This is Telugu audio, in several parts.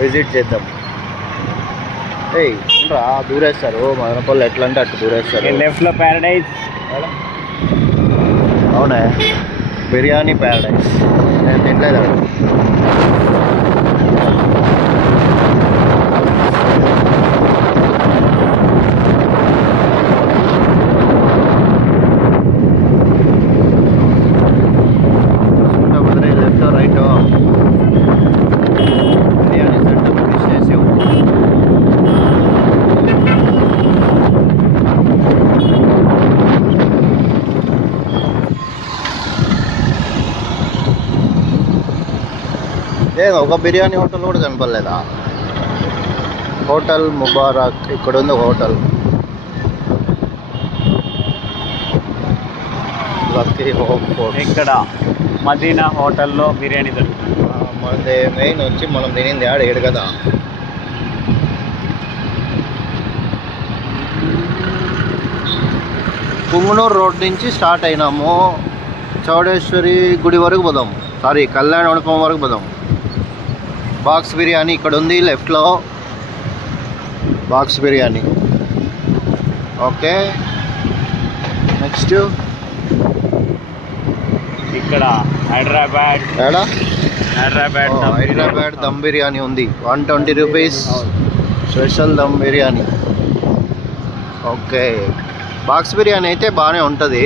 విజిట్ చేద్దాం. రా దూరేస్తారు మదనపల్లి, ఎట్లా అంటే అట్టు దూరేస్తారు. లెఫ్ట్లో ప్యారడైజ్. అవునా, బిర్యానీ ప్యారడైజ్. నేను తినలేదు. లెఫ్ట్ రైట్ బిర్యానీ సెంటర్ చేసి లేదు. ఒక బిర్యానీ హోటల్ కూడా కనపడలేదా? హోటల్ ముబారక్ ఇక్కడ ఉంది. Hotel lucky home food. ఇక్కడ మదీనా హోటల్లో బిర్యానీ దొరుకుతుంది. మనది మెయిన్ వచ్చి మనం తినింది ఏడు కదా. పుంగనూరు రోడ్ నుంచి స్టార్ట్ అయినాము. చౌడేశ్వరి గుడి వరకు పోదాం. సారీ, కళ్యాణ మండపం వరకు పోదాం. బాక్స్ బిర్యానీ ఇక్కడ ఉంది లెఫ్ట్లో. బాక్స్ బిర్యానీ. ఓకే, నెక్స్ట్ ఇక్కడ హైదరాబాద్ దమ్ బిర్యానీ ఉంది. 120 rupees special dum biryani. Okay, box biryani అయితే బాగానే ఉంటుంది.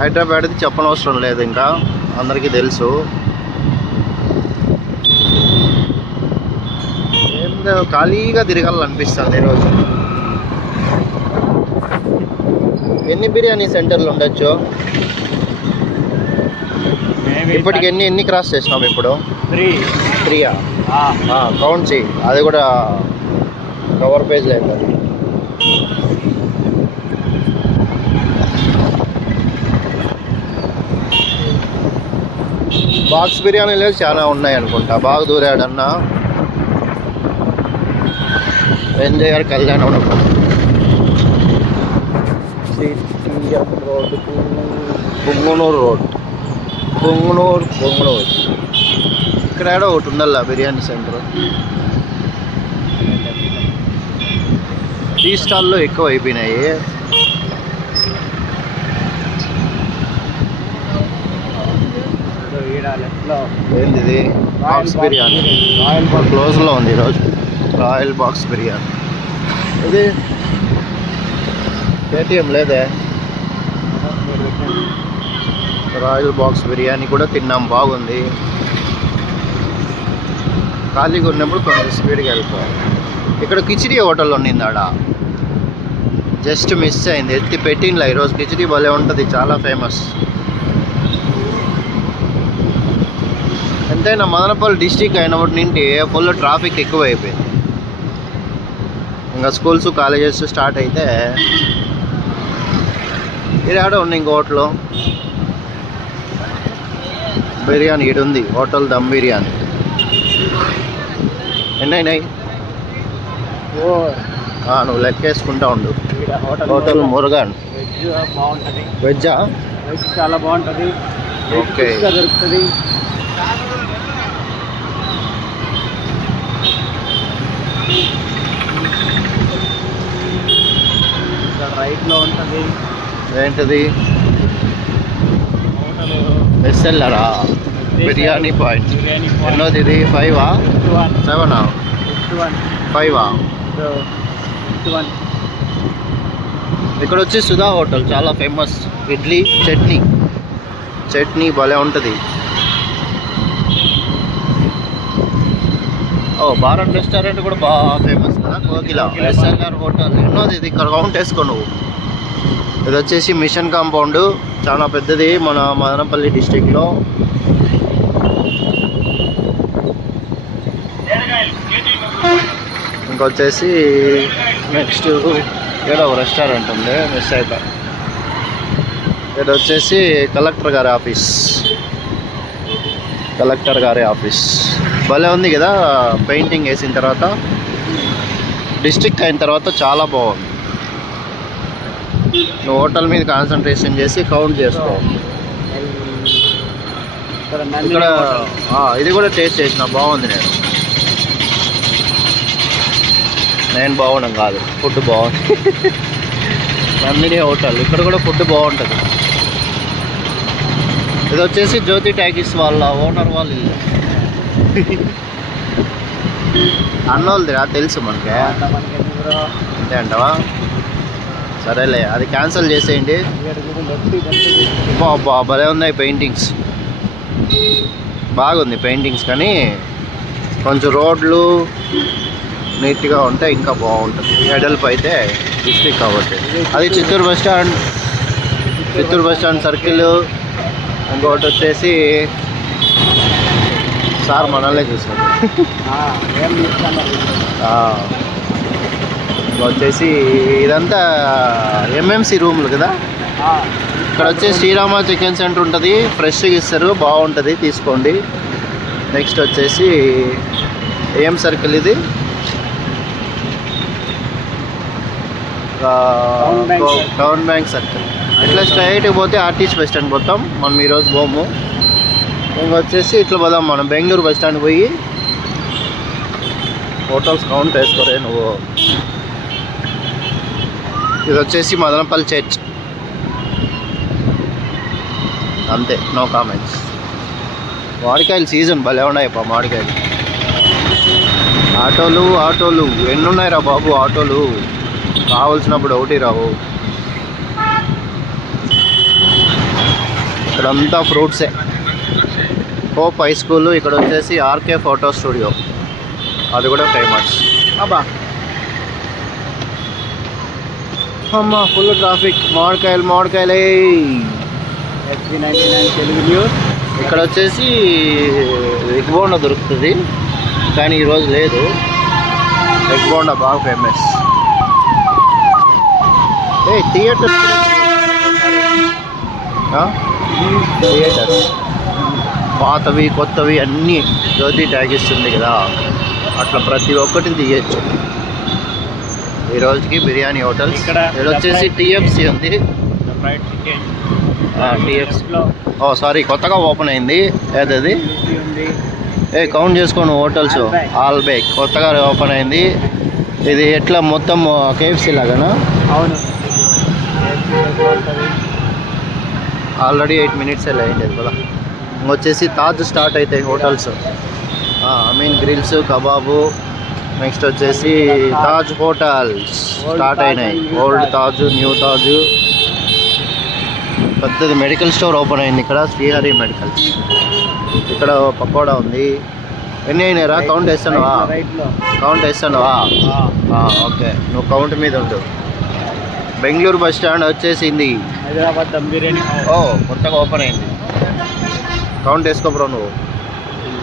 హైదరాబాద్ది చెప్పనవసరం లేదు, ఇంకా అందరికీ తెలుసు. ఏందో ఖాళీగా తిరగాలనిపిస్తుంది ఈరోజు. ఎన్ని బిర్యానీ సెంటర్లు ఉండొచ్చు ఇప్పటికి? ఎన్ని క్రాస్ చేసినాం ఇప్పుడు? 3 కౌంట్ చేయి. అది కూడా కవర్ పేజ్ లేదు. అది బాక్స్ బిర్యానీలు చాలా ఉన్నాయి అనుకుంటా. బాగా దూరాడన్నా ఎన్జేఆర్ కళ్యాణ మండపం రోడ్, పుంగనూరు ఇక్కడ ఏడో ఒకటి ఉండాల బిర్యానీ సెంటర్. టీ స్టాల్లో ఎక్కువ అయిపోయినాయి. ఏంటిది? బాక్స్ బిర్యానీ. క్లోజ్లో ఉంది ఈరోజు. Royal box biryani. ఇది పేటిఎం లేదే. రాయల్ బాక్స్ బిర్యానీ కూడా తిన్నాం, బాగుంది. ఖాళీగా ఉన్నప్పుడు కొంచెం స్పీడ్గా వెళ్ళిపోవాలి. ఇక్కడ కిచిడి హోటల్ ఉండింది, ఆడ జస్ట్ మిస్ అయింది. ఎత్తి పెట్టినలా ఈరోజు. కిచిడి భలే ఉంటుంది, చాలా ఫేమస్. ఎంతైనా మదనపల్లి డిస్టిక్ అయినప్పటి నుండి ఫుల్ ట్రాఫిక్ ఎక్కువ అయిపోయింది. ఇంకా స్కూల్స్ కాలేజెస్ స్టార్ట్ అయితే ఇది ఆడ ఉంది. ఇంకో హోటల్ బిర్యానీ ఇటు ఉంది, హోటల్ దమ్ బిర్యానీ. ఎన్నైనాయి? నువ్వు లెక్కేసుకుంటా ఉండు. హోటల్ మురుగన్ వెజ్జా? వెజ్ చాలా బాగుంటుంది. ఓకే, దొరుకుతుంది. రైట్లో ఉంటుంది. ఏంటిది? ఎస్ఎల్ఆరా బిర్యానీ పాయింట్. ఎన్నోది ఇది? 5ఆ 7ఆ 5ఆ? ఇక్కడ వచ్చి సుధా హోటల్ చాలా ఫేమస్. ఇడ్లీ చట్నీ భలే ఉంటుంది. భారత్ రెస్టారెంట్ కూడా బాగా ఫేమస్ కదా, కోకిల. ఎస్ఎల్ఆర్ హోటల్ ఎన్నోది ఇది? ఇక్కడ కౌంట్ వేసుకో నువ్వు. ఇది వచ్చేసి మిషన్ కాంపౌండ్, చాలా పెద్దది మన మదనపల్లి డిస్టిక్లో. ఇంకొచ్చేసి నెక్స్ట్ ఏదో రెస్టారెంట్ ఉంది, మిస్ అయిపోయి. ఇది వచ్చేసి కలెక్టర్ గారి ఆఫీస్. భలే ఉంది కదా, పెయింటింగ్ వేసిన తర్వాత. డిస్ట్రిక్ట్ అయిన తర్వాత చాలా బాగుంది. నువ్వు హోటల్ మీద కాన్సన్ట్రేషన్ చేసి కౌంట్ చేసుకో. ఇక్కడ ఇది కూడా టేస్ట్ చేసిన బాగుంది. నేను బాగుండడం కాదు, ఫుడ్ బాగుంది. నందిని హోటల్, ఇక్కడ కూడా ఫుడ్ బాగుంటుంది. ఇది వచ్చేసి జ్యోతి టాకీస్ వాళ్ళ ఓనర్ వాళ్ళు ఇల్లు. అన్నోళ్ళదిరా తెలుసు మనకి, అంతే అంటావా? సరేలే, అది క్యాన్సిల్ చేసేయండి. బాబా భలే ఉన్నాయి పెయింటింగ్స్, బాగుంది పెయింటింగ్స్. కానీ కొంచెం రోడ్లు నీట్గా ఉంటే ఇంకా బాగుంటుంది. ఎడల్పు అయితే డిస్ట్రిక్ట్ కాబట్టి. అది చిత్తూరు బస్ స్టాండ్ సర్కిల్. ఇంకోటి వచ్చేసి సార్ మనల్నే చూసారు. వచ్చేసి ఇదంతా ఎంఎంసి రూమ్లు కదా. ఇక్కడ వచ్చేసి శ్రీరామ చికెన్ సెంటర్ ఉంటుంది, ఫ్రెష్గా ఇస్తారు, బాగుంటుంది, తీసుకోండి. నెక్స్ట్ వచ్చేసి ఏం సర్కిల్ ఇది? Town bank circle. ఇట్లా స్ట్రైట్గా పోతే ఆర్టీసీ బస్ స్టాండ్ పోతాం మనం ఈరోజు పోము. ఇంకొచ్చేసి ఇట్లా పోదాం మనం బెంగళూరు బస్ స్టాండ్ పోయి హోటల్స్ కౌంట్ వేసుకోరే నువ్వు. ఇది వచ్చేసి మదనపల్లి చర్చ్, అంతే, నో కామెంట్స్. మామిడికాయలు సీజన్ భలే ఉన్నాయి మామిడికాయలు. ఆటోలు ఎన్ని ఉన్నాయిరా బాబు ఆటోలు, కావాల్సినప్పుడు ఒకటి రావు. ఇక్కడంతా ఫ్రూట్సే. Hope high school. ఇక్కడ వచ్చేసి ఆర్కే ఫోటో స్టూడియో, అది కూడా ఫేమస్. అబ్బా అమ్మ ఫుల్ ట్రాఫిక్. మామిడికాయలే. SV99 Telugu news. ఇక్కడ వచ్చేసి ఎగ్ బోండా దొరుకుతుంది, కానీ ఈరోజు లేదు. ఎగ్ బోండా బాగా ఫేమస్. థియేటర్స్ పాతవి కొత్తవి అన్నీ జ్యోతి టాకీస్ ఉంది కదా, అట్లా ప్రతి ఒక్కటి తీయచ్చు. ఈ రోజుకి బిర్యానీ హోటల్స్. ఇక్కడ వచ్చేసి టీఎఫ్సీ ఉంది. సారీ, కొత్తగా ఓపెన్ అయింది. ఏదది కౌంట్ చేసుకోండి హోటల్స్. ఆల్బే కొత్తగా ఓపెన్ అయింది. ఇది ఎట్లా మొత్తం కేఎఫ్సీ లాగానా? అవును, ఆల్రెడీ 8 minutes అయింది కదా. ఇంకొచ్చేసి తాజ్ స్టార్ట్ అవుతాయి హోటల్స్. Grills, kebab. నెక్స్ట్ వచ్చేసి తాజ్ హోటల్స్ స్టార్ట్ అయినాయి. Old Taj, new Taj. పెద్దది మెడికల్ స్టోర్ ఓపెన్ అయింది ఇక్కడ, శ్రీహరి మెడికల్స్. ఇక్కడ పకోడా ఉంది. ఎన్ని అయినాయిరా? కౌంట్ వేస్తానువా? ఓకే, నువ్వు కౌంట్ మీద ఉండు. బెంగళూరు బస్ స్టాండ్ వచ్చేసింది. హైదరాబాద్ దమ్ బిర్యానీ కొత్తగా ఓపెన్ అయింది. కౌంట్ వేసుకో బ్రో నువ్వు,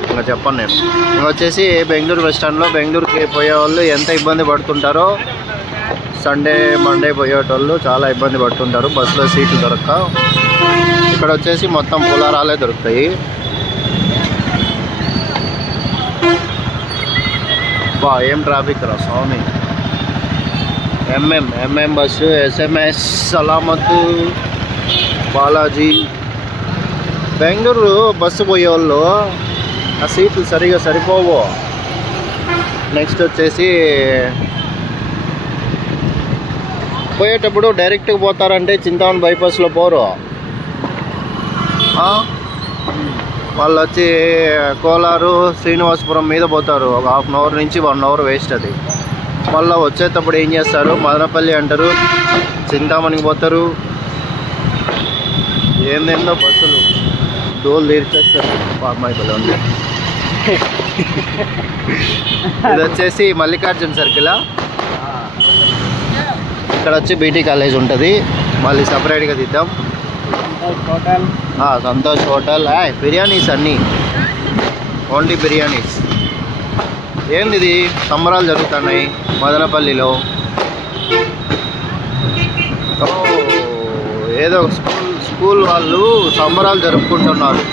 ఇంకా చెప్పను నేను. ఇంకా వచ్చేసి బెంగళూరు బస్ స్టాండ్లో బెంగళూరుకి పోయే వాళ్ళు ఎంత ఇబ్బంది పడుతుంటారో. సండే మండే పోయేటోళ్ళు చాలా ఇబ్బంది పడుతుంటారు, బస్సులో సీట్లు దొరక్క. ఇక్కడ వచ్చేసి మొత్తం పులారాలే దొరుకుతాయి. ఏం ట్రాఫిక్ రా స్వామి. MM bus, SMS, Salamat, Balaji. Bengaluru bus పోయేవాళ్ళు ఆ సీట్లు సరిగా సరిపోవు. నెక్స్ట్ వచ్చేసి పోయేటప్పుడు డైరెక్ట్గా పోతారంటే చింతామణి బైపాస్లో పోరు. వాళ్ళు వచ్చి కోలారు, శ్రీనివాసపురం మీద పోతారు. ఒక 1/2 hour నుంచి 1 hour వేస్ట్ అది. మళ్ళీ వచ్చేటప్పుడు ఏం చేస్తారు, మదనపల్లి అంటారు, చింతామణికి పోతారు. ఏందేందో బస్సులు డోలు తీర్చేస్తారు. అమ్మాయి ఉంది. ఇది వచ్చేసి మల్లికార్జున సర్కిల్. ఇక్కడ వచ్చి బీటీ కాలేజ్ ఉంటుంది, మళ్ళీ సపరేట్గా తీద్దాం. సంతోష్ హోటల్. బిర్యానీస్ అన్నీ, ఓన్లీ బిర్యానీస్. ఏంది ఇది? సంబరాలు జరుగుతున్నాయి మదనపల్లిలో. ఏదో స్కూల్ వాళ్ళు సంబరాలు జరుపుకుంటున్నారు.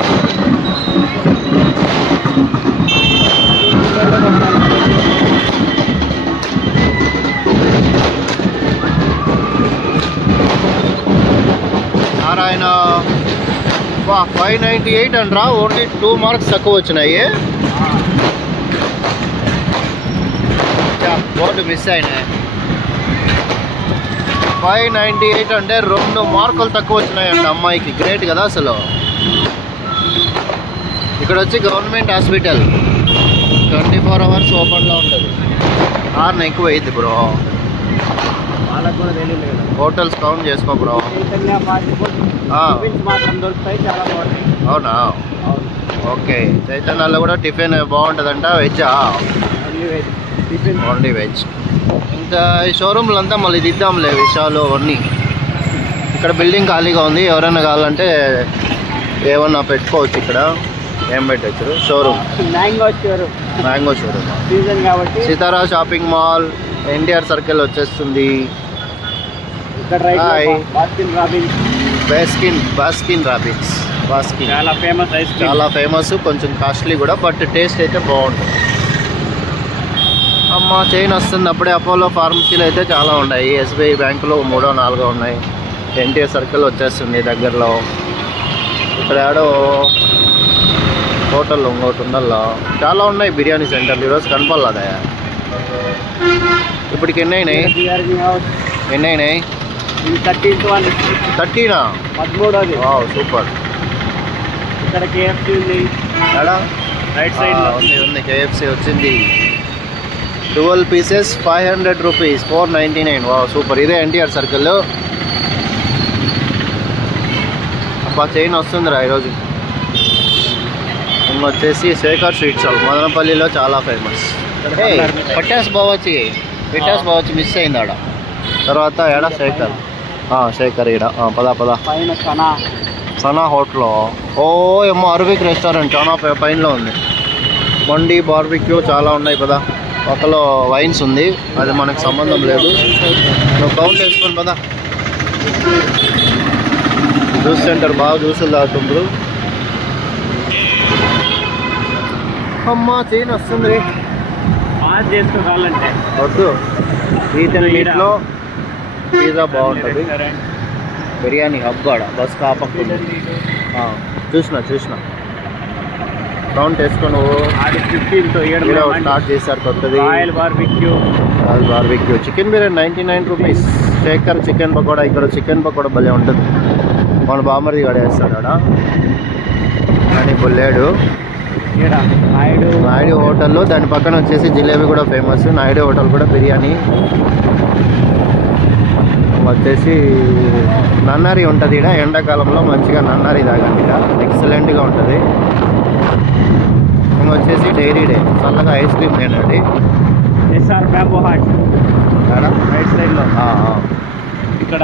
నారాయణ 598 అంటరా, ఓన్లీ 2 మార్క్స్ తక్కువ వచ్చినాయి. బోర్డు మిస్ అయినాయి. 598 అంటే 2 మార్కులు తక్కువ వచ్చినాయండి అమ్మాయికి. గ్రేట్ కదా అసలు. ఇక్కడ వచ్చి గవర్నమెంట్ హాస్పిటల్ 24 అవర్స్ ఓపెన్లో ఉంటుంది. హార్న్ ఎక్కువ అయింది బ్రో. వాళ్ళకు కూడా తెలియదు కదా. హోటల్స్ కౌంట్ చేసుకో bro. Chaitanya fast food tiffins మాత్రం దొరుకుతాయి, చాలా బాగుంటాయి. అవునా? అవును. ఓకే. చైతన్యాలో కూడా టిఫిన్ బాగుంటుందంట. వెజ్జా? Only veg tiffin. Only veg. ఇంకా ఈ షోరూమ్లు అంతా మళ్ళీ దిద్దాంలే విషయాలు అవన్నీ. ఇక్కడ బిల్డింగ్ ఖాళీగా ఉంది, ఎవరైనా కావాలంటే ఏమన్నా పెట్టుకోవచ్చు. ఇక్కడ ఏం పెట్టచ్చు? Showroom mango showroom. Mango showroom season కాబట్టి. Sitara shopping mall NTR circle వచ్చేస్తుంది. ఇక్కడ right Hi. Baskin Robbins. Baskin Robbins. Baskin చాలా ఫేమస్ ఐస్ క్రీమ్. చాలా ఫేమస్, కొంచెం కాస్ట్లీ కూడా, బట్ టేస్ట్ అయితే బాగుంటుంది. అమ్మ చైన్ వస్తుంది. అప్పుడే అపోలో ఫార్మసీలు అయితే చాలా ఉన్నాయి. ఎస్బీఐ బ్యాంకులో 3 4 ఉన్నాయి. ఎన్టీఆర్ సర్కిల్ వచ్చేస్తుంది దగ్గరలో. ఇక్కడ ఏడో హోటల్ ఇంకోటి ఉందల్లా. చాలా ఉన్నాయి బిర్యానీ సెంటర్లు. ఈరోజు కనపడలేదా? ఇప్పటికి ఎన్ని అయినాయి? ఎన్ని అయినాయి? 13th one. 13ఆ? 13th. సూపర్. ఇక్కడ కేఎఫ్సీ ఉంది. ఎడా? రైట్ సైడ్ లో ఉంది కేఎఫ్సీ వచ్చింది. 12 pieces 500 rupees 499. సూపర్. ఇదే ఎన్టీఆర్ సర్కిల్లో. అబ్బా చైన్ వస్తుందిరా ఈరోజు. వచ్చేసి శేఖర్ స్వీట్ షాప్ మదనపల్లిలో చాలా ఫేమస్. పట్టాస్ బావచ్చు మిస్ అయింది ఆడ. తర్వాత ఎడ శేఖర్. శేఖర్ ఈడ. పద పైన సనా హోటల్. ఏమో అరబిక్ రెస్టారెంట్ చాలా పైనలో ఉంది. మండి బార్బిక్యూ చాలా ఉన్నాయి. పద పక్కలో వైన్స్ ఉంది, అది మనకు సంబంధం లేదు. నువ్వు కౌంట్ వేసుకొని పద. జ్యూస్ సెంటర్ బాగా జ్యూసులు తాగుతుండ్రు. అమ్మ చైన్ వస్తుంది. పాస్ చేసుకోవాలంటే వద్దు. ఈతన్ మీట్లో పిజ్జా బాగుంటుంది. బిర్యానీ హబ్ కూడా బస్ కాపక్కుంది. చూసిన కౌంట్ వేసుకొని స్టార్ట్ చేశారు కొత్తది. Royal barbecue chicken biryani 99 rupees. Shekhar chicken pakoda. ఇక్కడ చికెన్ పకోడా భలే ఉంటుంది. మన బామర్ది కూడా వేస్తాడు ఆడ. కానీ బుల్లేడు నాయుడు హోటల్లో. దాని పక్కన వచ్చేసి జిలేబీ కూడా ఫేమస్. నాయుడు హోటల్ కూడా బిర్యానీ. వచ్చేసి నన్నారి ఉంటుంది ఇక్కడ. ఎండాకాలంలో మంచిగా నన్నారి తాగండి. ఇక్కడ ఎక్సలెంట్గా ఉంటుంది. వచ్చేసి డైరీ డే చల్లగా ఐస్ క్రీమ్ తినండి. ఎస్ఆర్ బ్యాంబో హాట్ రైట్ సైడ్లో. ఇక్కడ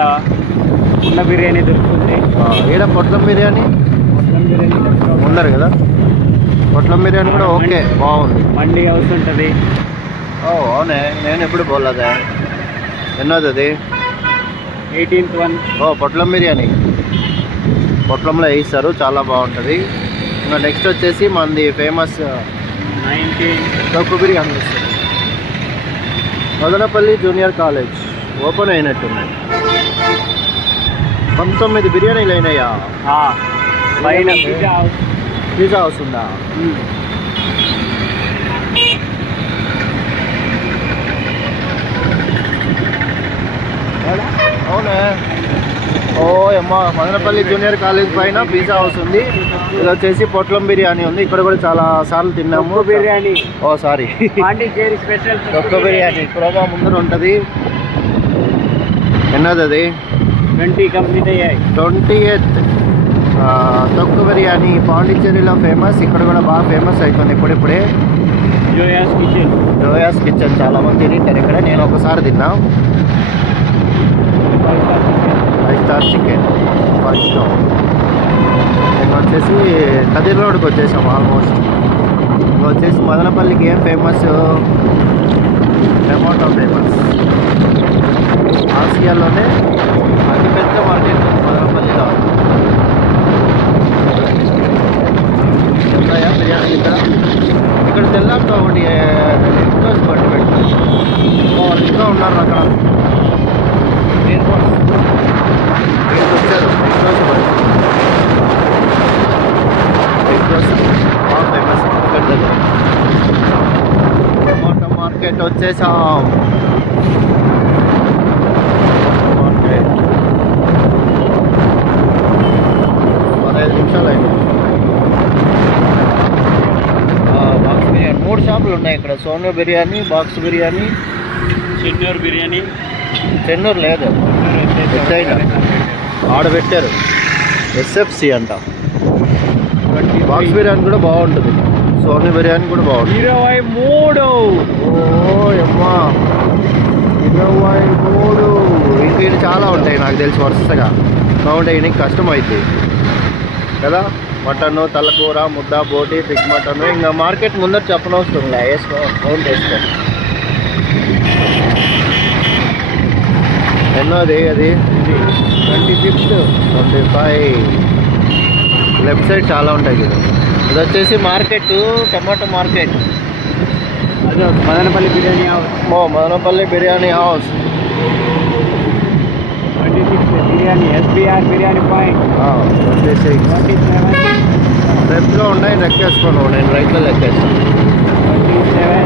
ఉన్న బిర్యానీ దొరుకుతుంది. ఈడ పొట్లం బిర్యానీ ఉన్నారు కదా. పొట్లం బిర్యానీ కూడా ఓకే బాగుంది. మండి హౌస్ ఉంటుంది. అవునే, నేను ఎప్పుడు పోలేదా. ఎన్నోది అది? 18th one. పొట్లం బిర్యానీ పొట్లంలో వేయిస్తారు, చాలా బాగుంటుంది. ఇంకా నెక్స్ట్ వచ్చేసి మనది ఫేమస్ 19 తొక్కు బిర్యానీ వస్తుంది. మదనపల్లి జూనియర్ కాలేజ్ ఓపెన్ అయినట్టున్నాయి. 19 బిర్యానీలు అయినాయా? పైన పిజ్జా హౌస్ ఉందా? అవునా? అమ్మ మదనపల్లి జూనియర్ కాలేజ్ పైన పిజ్జా హౌస్ ఉంది. ఇది వచ్చేసి పొట్లం బిర్యానీ ఉంది. ఇక్కడ కూడా చాలా సార్లు తిన్నాము. బిర్యానీ సారీ స్పెషల్ తొక్క బిర్యానీ ప్రోగా ముందర ఉంటుంది. ఎన్నది అది? 20 కంప్లీట్ అయ్యాయి. 28th తొక్కు బిర్యానీ పాండిచ్చేరిలో ఫేమస్. ఇక్కడ కూడా బాగా ఫేమస్ అవుతుంది ఇప్పుడిప్పుడే. జోయాస్ కిచెన్ చాలా మంది తింటారు ఇక్కడ. నేను ఒకసారి తిన్నా. 5 స్టార్ చికెన్ ఫస్ట్. నేను వచ్చేసి కదిర్ రోడ్కి వచ్చేసాం ఆల్మోస్ట్. ఇంకా వచ్చేసి మదనపల్లికి ఏం ఫేమస్? Tomato famous. ఆసియాలోనే అతిపెద్ద మార్కెట్ మదనపల్లిలో. ఉన్నాయా బిర్యానీ ఇక్కడ తెల్లారితో ఒకటి ఇంట్లోకి పట్టు పెట్టారు. వాళ్ళు ఇంకా ఉన్నారు అక్కడ. వచ్చారు ఇంట్లోకి పట్టు. బాగా ఫేమస్ మార్కెట్ దగ్గర. టమాటో మార్కెట్ వచ్చేసాం. మార్కెట్ 15 నిమిషాలు అయింది. బాక్స్ బిర్యానీ 3 షాపులు ఉన్నాయి ఇక్కడ. సోను బిర్యానీ, బాక్స్ బిర్యానీ, చెన్నూరు బిర్యానీ. చెన్నూరు లేదు, ఎత్తైన ఆడ పెట్టారు ఎస్ఎఫ్సి అంట. బాక్స్ బిర్యానీ కూడా బాగుంటుంది, సోను బిర్యానీ కూడా బాగుంటుంది. 23. ఓ అమ్మా 23. ఇంక ఇది చాలా ఉంటాయి నాకు తెలిసి వరుసగా. కౌంట్ వేయడానికి కష్టం అవుతుంది కదా. మటన్, తలకూర, ముద్ద, బోటి, పిగ్ మటన్. ఇంకా మార్కెట్ ముందర చెప్పనవసరం లే, వేసుకో కౌంట్ వేసుకో. ఎన్నోది అది 25th 25. లెఫ్ట్ సైడ్ చాలా ఉంటాయి కదా. ఇది వచ్చేసి మార్కెట్, టమాటో మార్కెట్. అదే Madanapalle biryani house. Madanapalle biryani house. 26 biryani, SBR biryani point. 26. 27. లెఫ్ట్లో ఉన్నాయి, లెక్కేసుకోను. నేను రైట్లో లెక్కేస్తాను. 27.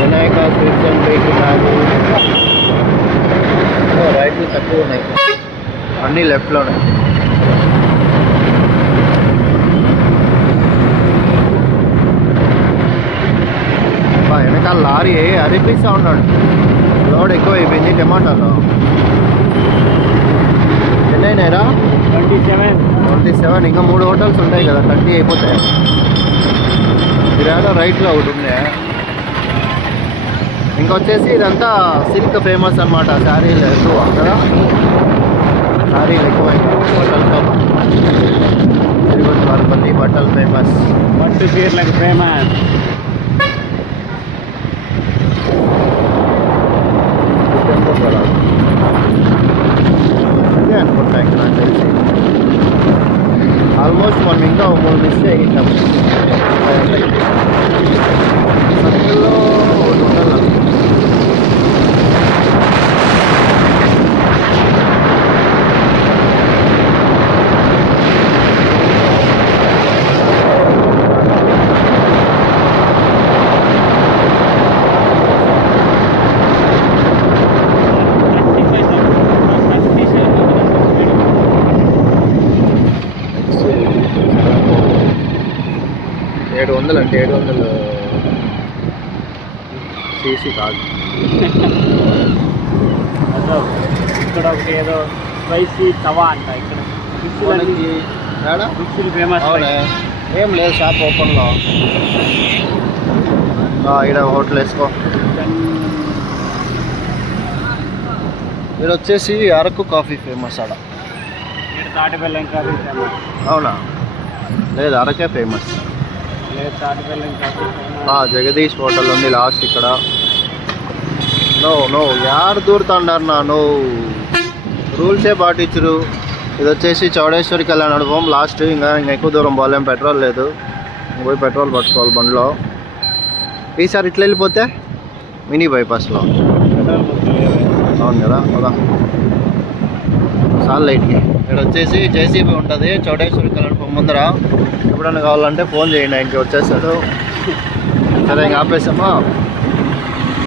Vinayaka sweets and bakery bag. రైట్లు తక్కువ ఉన్నాయి, అన్నీ లెఫ్ట్లోనే. వెనకాల లారీ అరిపిస్తూ ఉన్నాడు. లోడ్ ఎక్కువ అయిపోయింది టమాటాలో. ఎన్ని అయినాయిరా? 27. ఇంకా 3 హోటల్స్ ఉంటాయి కదా, 30 అయిపోతాయి. ఇరాలో రైట్లో ఒకటి ఉంది. ఇంకొచ్చేసి ఇదంతా సిల్క్ ఫేమస్ అనమాట. శారీలు ఎక్కువ కదా, శారీలు ఎక్కువ. బట్టల షాప్ తిరుపతి వారపల్లి బట్టలు ఫేమస్. పట్టు చీరలకు ఫేమస్. అదే అనుకుంటా ఇక్కడ నాకు తెలిసి. ఆల్మోస్ట్ మనం ఇంకా 3 మిస్ చేయించాం. సర్కిల్లో ఒకటి ఉండాలి. అంటే 700 సీసీ కాదు. అదో ఇక్కడ ఒకటి ఏదో స్పైసీ తవా అంట. ఇక్కడ ఫిష్లు ఫేమస్. ఏం లేదు, షాప్ ఓపెన్లో. ఇక్కడ హోటల్ వేసుకో. ఇక్కడ వచ్చేసి అరకు కాఫీ ఫేమస్. ఆడ ఇక్కడ తాటిబెల్లం కాఫీ ఫేమస్. అవునా? లేదు, అరకే ఫేమస్. లేదు, తాటిబెల్లం కాఫీ ఫేమస్. జగదీష్ హోటల్ ఉంది లాస్ట్ ఇక్కడ. నో యారు దూరుతాండారు నో రూల్సే పాటించరు. ఇది వచ్చేసి చౌడేశ్వరికి వెళ్ళి నడుపుకోం లాస్ట్. ఇంకా ఎక్కువ దూరం పోలేం, పెట్రోల్ లేదు. పోయి పెట్రోల్ పట్టుకోవాలి బండిలో. ఈసారి ఇట్లా వెళ్ళిపోతే మినీ బైపాస్లో. అవును కదా, కదా సార్ లైట్కి. ఇక్కడ వచ్చేసి జేసీబీ ఉంటుంది చౌడేశ్వరికి వెళ్ళి ముందర. ఎప్పుడైనా కావాలంటే ఫోన్ చేయండి, ఆయనకి వచ్చేస్తాడు. సరే ఇంకా ఆపేసామా.